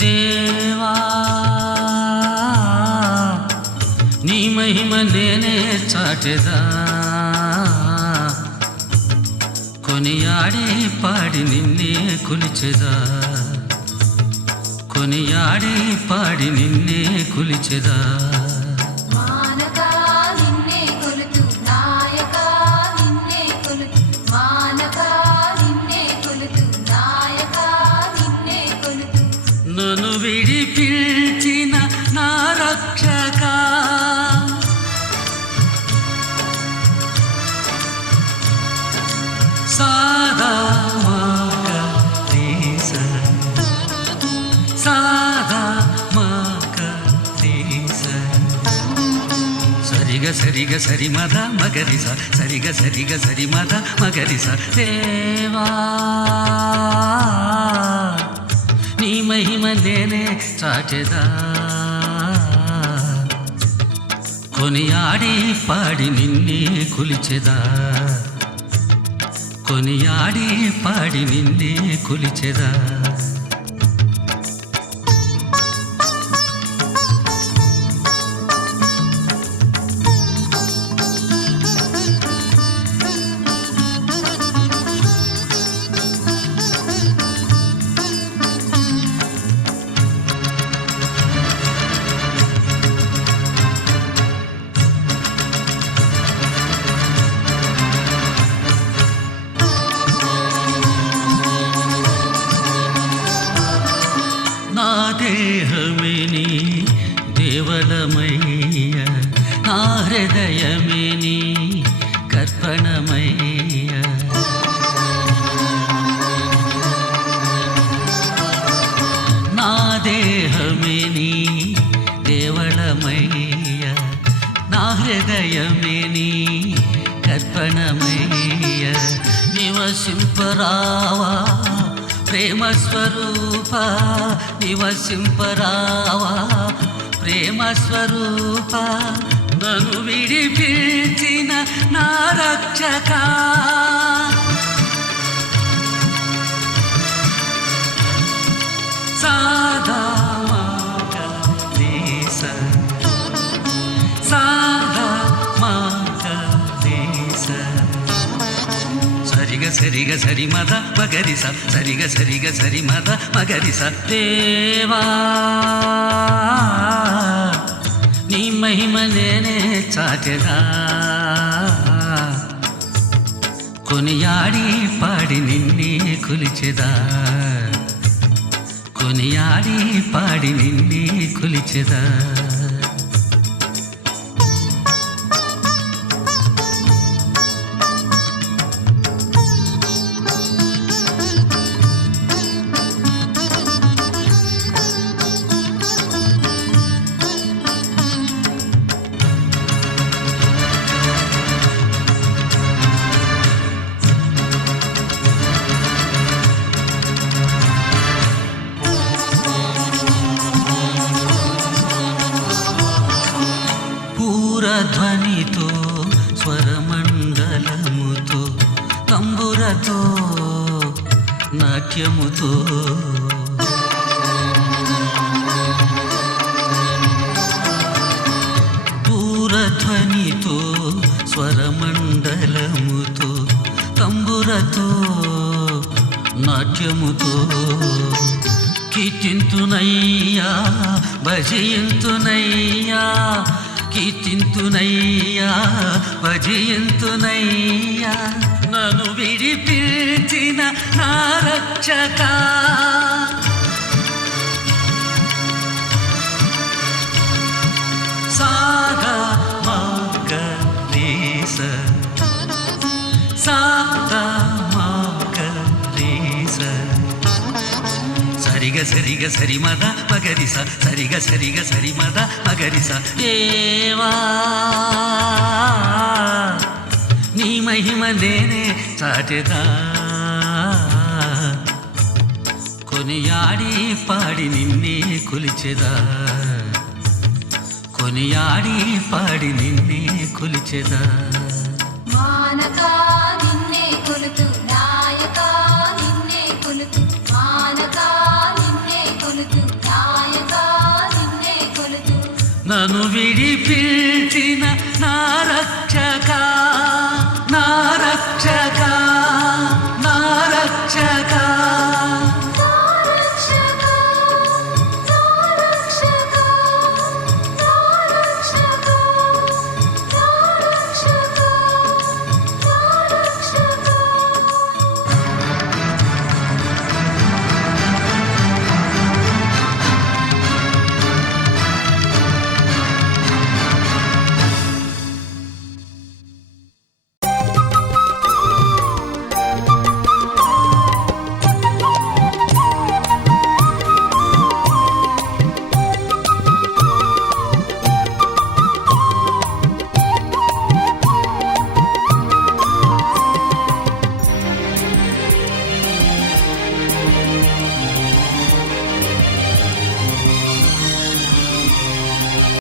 దేవా నీ మహిమ నేనే చాటెదా. కొనియాడే పాడి నిన్నే కొలిచెదా. కొనియాడే పాడి నిన్నే కొలిచెదా. సరిగ సరిగ సరి మద మగరిస సరిగ సరిగ సరి మద మగరిస దేవా నీ మహిమ నేనే చాటెదా కొనియాడి పాడి నిన్నే కొలిచెదా కొనియాడి పాడి నిన్నే కొలిచెదా? కర్పణమయ్య నా హృదయమే నీ కర్పణమయ్య. నా దేహమే నీ దేవళమయ్య. నా హృదయమే నీ కర్పణమయ్య. నివసింపరావా ప్రేమ స్వరూప నివసింపరావా ప్రేమ స్వరూప నను విడిపించిన నా రక్షకా. సరిగ సరి మద మగరిస సరిగ సరిగ సరి మద మగరిస దేవా. నీ మహిమ నేనే చాటెదా. కొనియాడి పాడి నిన్నే కొలిచెదా. కొనియాడి పాడి నిన్నే కొలిచెదా. కళతో నాట్యముతో. పూరధ్వనితో స్వరమండలముతో తంబురతో నాట్యముతో. కీర్తింతునయ్యా భజయంతునయ్యా కీర్తింతునయ్యా భజయంతునయ్యా. నన్ను విడిపించిన నా రక్షకా. సాగా మాగ రేస. సాగా మాగ రేస. సరిగ సరిగ సరిమద పగరిస. సరిగ సరిగ సరిమద పగరిస. దేవా నీ మహిమ నేనే చాటెదా. కొనియాడి పాడి నిన్నే కొలిచెదా. కొనియాడి పాడి నిన్నే కొలిచెదా. మానకా నిన్నే కొలుతు నాయకా నిన్నే కొలుతు మానకా నిన్నే కొలుతు నాయకా నిన్నే కొలుతు. నన్ను నన్ను విడిపించిన నా రక్షక నా రక్షక నా రక్షక.